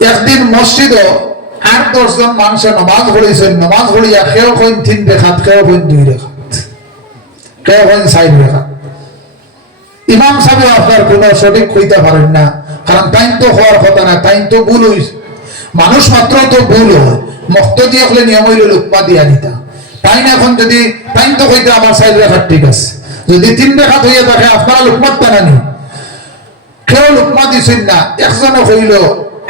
একদিন মসজিদ আট, দশজন মানুষে নমাজ পড়িছেন নমাজ পড়িয়া কেউ কইন তিন রেখাত, কেউ কইন দুই রেখাত, কেউ কইন চার রেখাত। ইমাম সাহেব আপনার কোনো সঠিক কইতে পারেন না, কারণ টাইম তো হওয়ার কথা না টাইম তো ভুল হইছে। মানুষ মাত্র তো ভুল হয়, মক্ত দিয়ে হলে নিয়ম হইলে লুকমা দিয়া দিতা টাইম এখন যদি টাইম তো কইতে আমার চার রেখাত ঠিক আছে। যদি তিন রেখাত হইয়া থাকে, আপনারা লুকমাত টানানি কেউ লুকমা দিছেন না একজনে কইল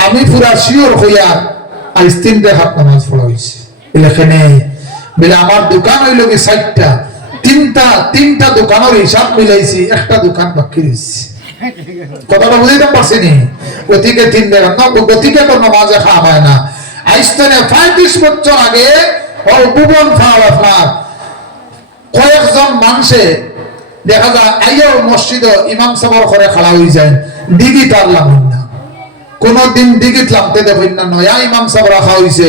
আমি পুরা শিওর হইয়া আজ তিন রেখাত নামাজ পড়া হয়েছে এখানে বলে আমার দোকান হইল কি চারটা, তিনটা তিনটা দোকানের হিসাব মিলাইছি, একটা দোকান বাকি রয়েছে কথাটা বুঝতে পারছি নি গতিকে তিন রেখাত না গতিকে তো নামাজে খাওয়া হয় না। আইস্তানে পঁয়ত্রিশ বছর আগে ও ভুবন ফাল আপনার কয়েকজন মানুষে দেখা যায় আইয়াও মসজিদ ইমাম সাহেবের ঘরে খাড়া হয়ে যায়। দিঘি তারলাম না কোনদিন দিঘিত লামতে দেখেন না। নয়া ইমাম সাহেব রাখা হয়েছে।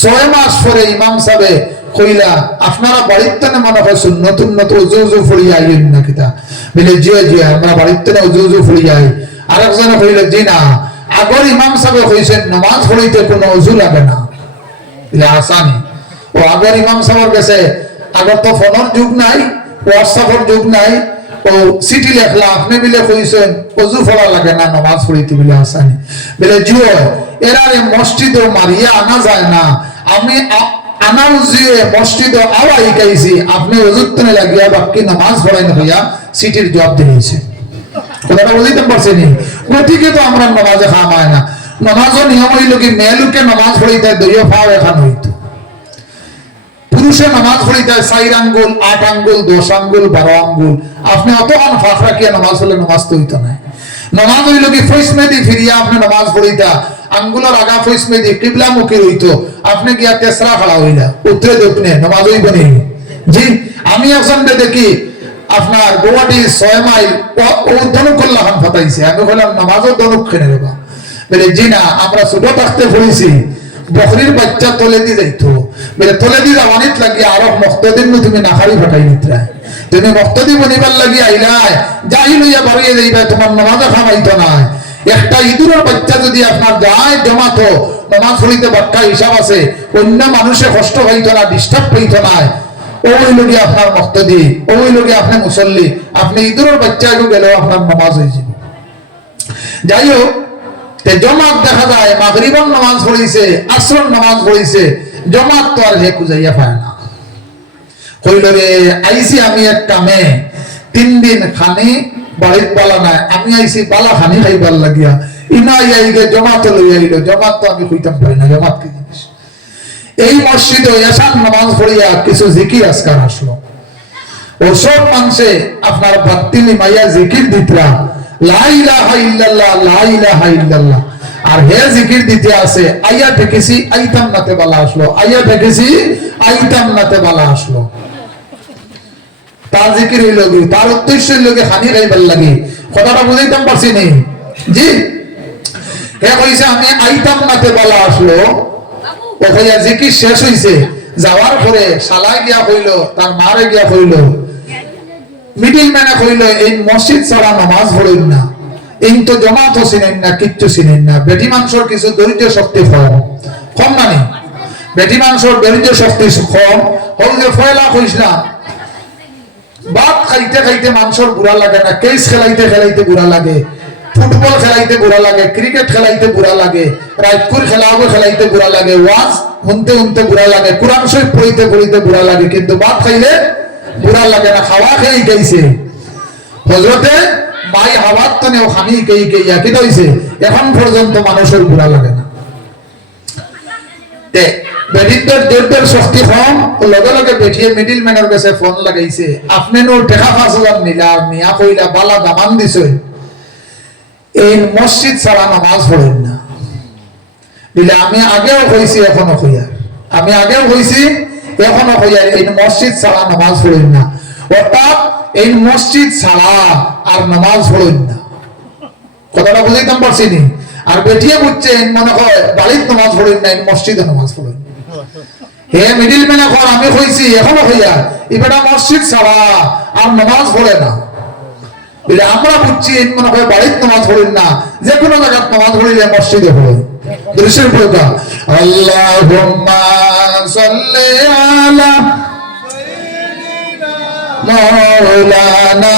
ছয় মাস পরে ইমাম সাহেবে কইলা, আপনারা বাড়িতে না মনে হয় নতুন উজু উজু ফুড়িয়ে আইলেন না কিতা? বলে জিয়া জিয়া আমরা উজু উজু আরেকজনে কইলে, জি না, আগর ইমাম সাহেবে কইছেন, নামাজ পড়িতে কোনো উজু লাগে না। বলে আসানি ও আগর ইমাম সাহেবের কাছে, আগর তো যুগ নাই, হোয়াটসঅ্যাপের যুগ নাই ও লেখলা, আপনি কইছেন অজু লাগে না আসানি বলে এরারে মারিয়া আনা যায় না। আমি মসজিদ আওয়া শিকাইছি আপনি লাগিয়া বাকি হইয়া চিঠির জবাব দিয়েছে কথাটা বুঝতে পারছি নি? গতিকে তো আমরা নামাজে খাওয়া হয় না নামাজও নিয়ম হইল কি, মেয়েলুকে নামাজ পড়িতে দইও ফাও এখান হইতো। পুরুষে নামাজ পড়িতে চার আঙ্গুল, আট আঙ্গুল, দশ আঙ্গুল, বারো আঙ্গুল। আপনি অতক্ষণ ফাঁক রাখিয়া নামাজ পড়লে নামাজ তো হইতো না। নামাজ হইল কি, ফৈস মেদি ফিরিয়া আপনি নামাজ পড়িতা। আঙ্গুলের আগা ফৈস মেদি, কিবলা মুখী হইতো আপনি গিয়া তেসরা খাড়া হইলা, উত্তরে দক্ষিণে, নামাজ হইব নি। জি, আমি একজন দেখি, আপনার গুয়াহাটি ছয় মাইল, ও- ও ধনুক করলাম ফাতাইছে আমি বললাম নামাজও ধনুক খেনে দেবা বলে, জি না, আমরা ছোট থাকতে পড়েছি। বকরির বাচ্চা তলে দি যাইতো। বলে, তলে দি যাওয়ানিত লাগি আরও মক্তদিন তুমি নাখারি ফাটাই নিত্রা তুমি মক্তদি বনিবার লাগি আইলাই যাই লইয়া বাড়িয়ে যাইবা তোমার নামাজে খামাইতো না একটা ইঁদুরের বাচ্চা যদি আপনার যায় জমাতো, নামাজ পড়িতে বাক্কা হিসাব আছে, অন্য মানুষে কষ্ট পাইতো না ডিস্টার্ব পাইতো না ওই লোকে আপনার মক্তদি, ওই লোকে আপনি মুসল্লি, আপনি ইঁদুরের বাচ্চা গেলেও আপনার নমাজ হয়ে যাই হোক জমাত দেখা যায় মাগরিবন নামাজ পড়িছে আসর নামাজ পড়িছে, জমাত তো আর হে কুজাইয়া পায় না। হইল রে, আইছি আমি এক কামে, তিন দিন খানি বাড়িত পালা নাই, আমি আইছি পালা খানি খাইবার লাগিয়া। ইনা আইগে, জমাত লই আইল, জমাত তো আমি কইতাম পারি না, জমাত কি জিনিস? এই মসজিদে এসান নামাজ পড়িয়া কিছু জিকির আজকার আসলো। ওসব মানুষে আপনার বাত্তিলি মাইয়া জিকির দিতরা আর হে জিকির দিতে আছে আইয়া দেখেছি আইতাম নাতে বালা আসলো। আইয়া দেখেছি আইতাম নাতে বালা আসলো। তার জিকির হইল তার উদ্দেশ্য হইল হানি লাগে। কথাটা বুঝাইতাম পারছি নি? জি? হে কইছে, আমি আইতাম নাতে বালা আসলো। ও জিকির শেষ হইছে। যাওয়ার পরে শালায় গিয়া কইল, তার মারে গিয়া কইল মিডিল ম্যানে কইল এই মসজিদ ছাড়া নামাজ পড়েন না। এই তো জমাতো চিনেন না, কিচ্ছু চিনেন না। বেটি মাংসর কিছু ধৈর্য শক্তি কম। কম মানে? বেটি মাংসর ধৈর্য শক্তি কম। হল যে ফয়লা কইসলাম ভাত খাইতে খাইতে মাংসর বুড়া লাগে না। কেস খেলাইতে খেলাইতে বুড়া লাগে। ফুটবল খেলাইতে বুড়া লাগে। ক্রিকেট খেলাইতে বুড়া লাগে। রাজকুর খেলাবো খেলাইতে বুড়া লাগে। ওয়াজ শুনতে শুনতে বুড়া লাগে। কোরআন শরীফ পড়িতে পড়িতে বুড়া লাগে। কিন্তু ভাত খাইলে বুড়া লাগে না খাওয়া খেয়ে গেছে হজরতে মাই খানি কেই কেইয়া কি হইছে এখন পর্যন্ত মানুষের বুড়া লাগে না। শক্তি লগে লগে মিডিল ম্যানের কাছে ফোন লাগাইছে, আপনি নোর টেকা নিলা, নিয়া কইলা, বালা দামান দিছে। এই মসজিদ ছাড়া নামাজ পড়েন না। আমি আগেও কইছি এখনও কইয়ার আমি আগেও কইছি এখনও কইয়ার এই মসজিদ ছাড়া নামাজ পড়েন না। অর্থাৎ এই মসজিদ ছাড়া আর নামাজ পড়েন না। কথাটা বুঝাইতাম পারছি নি আর বেটিয়ে বুঝছেন, মনে হয় বাড়ির নামাজ পড়েন না মসজিদে নামাজ পড়েন হে মিডিল ম্যান এখন, আমি এখনও হইয়া এবারে মসজিদ ছাড়া আর নামাজ পড়ে না। আমরা বুঝছি মনে হয় বাড়ির নামাজ পড়েন না, যে কোনো জায়গায় নামাজ পড়িলে মসজিদে পড়ে। দৃশ্যের প্রকা اللهم صل على مولانا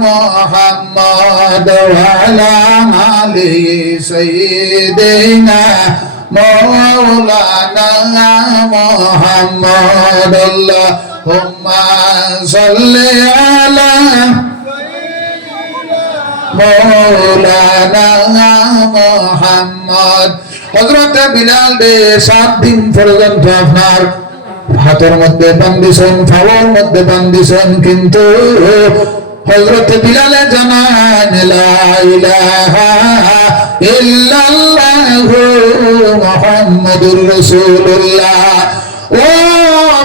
محمد وعلى آل سيدنا مولانا محمد اللهم صل على مولانا محمد হযরত বিলাল রে সাত দিন পর্যন্ত আপনার হাতের মধ্যে বান্দিছেন ফাওয়ার মধ্যে বান্দিছেন কিন্তু হযরত বিলালে জানান, লা ইলাহা ইল্লাল্লাহু মুহাম্মাদুর রাসূলুল্লাহ। ও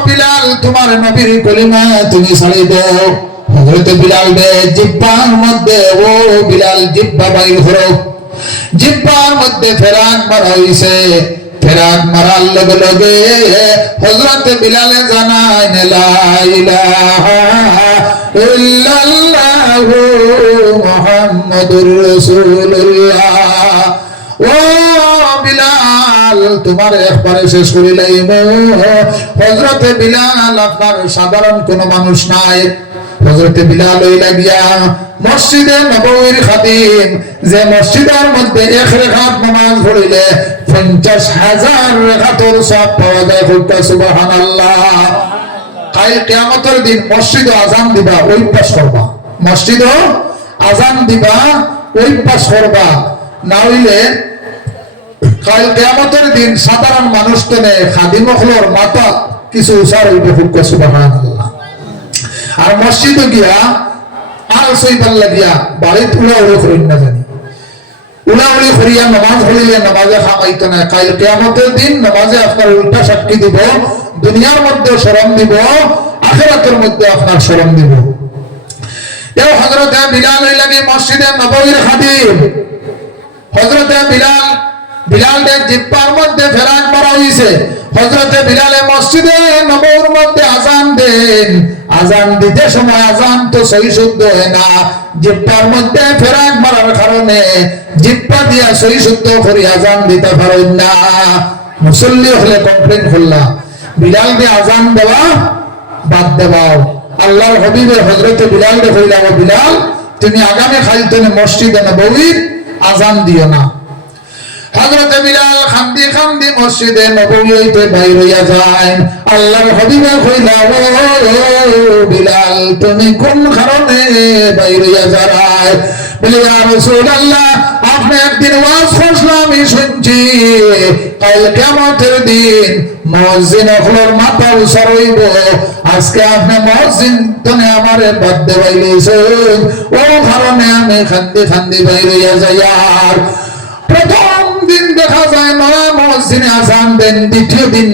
বিলাল, তোমার নবীর কলিমা তুমি ছাড়ি দাও। হযরত বিলাল দে জিব্বার মধ্যে, ও বিলাল জিব্বা বাইর করো। জিব্বার মধ্যে ফেরাক মারা হইছে। ফেরাক মারার লগে লগে হযরত বিলালে জানায় ইল্লাল্লাহু মুহাম্মাদুর রাসূলুল্লাহ। ও বিলাল, তোমার একবারে শেষ করি লাইব। হযরতে বিলাল আপনার সাধারণ কোন মানুষ নাই। হযরতে বিলাল ওই লাগিয়া মসজিদে নববীর খাদিম যে মসজিদের মধ্যে এক রেখাত নামাজ পড়িলে পঞ্চাশ হাজার রেখাতর সব পাওয়া যায় ফুটটা সুবহানাল্লাহ। কাল কিয়ামতের দিন মসজিদ আজান দিবা পাশ করবা। মসজিদ আজান দিবা করবা। না হইলে কাল দিন সাধারণ মানুষ টেনে খাদিম মাথা কিছু উসার হইবে ফুটকা সুবহানাল্লাহ। আর মসজিদে গিয়া আর সইবার লাগিয়া বাড়িত উড়া উড়ে করেন না জানি। উড়ি করিয়া নামাজ কিয়ামতের দিন নামাজে আপনার উল্টা সাক্ষী দিব, দুনিয়ার মধ্যে শরম দিব, আখেরাতের মধ্যে আপনার শরম দিব। এও হযরতে বিলাল ওই লাগে মসজিদে নববীর খাদিম। হযরতে বিলাল বিলাল দেখ জিব্বার মধ্যে ফেরাক মারা হইছে। হযরতে বিলালে মসজিদে নববীর মধ্যে আজান দেন। আজান দিতে সময় আজান তো সহি শুদ্ধ হয় না। জিব্বার মধ্যে ফেরাক মারার কারণে জিব্বা দিয়া সহি শুদ্ধ করে আজান দিতে পারেন না। মুসল্লি হলে কমপ্লেন করলাম বিলাল দিয়ে আজান দেওয়া বাদ দেওয়াও। আল্লাহর হবিবের হজরতে বিলাল রে কইলাম বিলাল, তুমি আগামী খাইতনে মসজিদে নববীর আজান দিও না। হযরত বিলাল খান্দি খান্দি মসজিদে নববী হইতে বাইর হইয়া যায়। আল্লাহর হাবিবে কইলা, ও বিলাল, তুমি কোন কারণে বাইর হইয়া যায় বলে, ইয়া রাসূলুল্লাহ, আপনি একদিন ওয়াজ করছিলাম আমি শুনছি, কাল কিয়ামতের দিন মুয়াজ্জিন হলোর মাথা উসার হইব আজকে আপনি মুয়াজ্জিন তনে আমারে বাদ দেবাইলেছেন ও কারণে আমি খান্দি খান্দি বাইর হইয়া যাই প্রথম দিন দেখা যায় মারা মসজিদে আসান দেন দ্বিতীয় দিন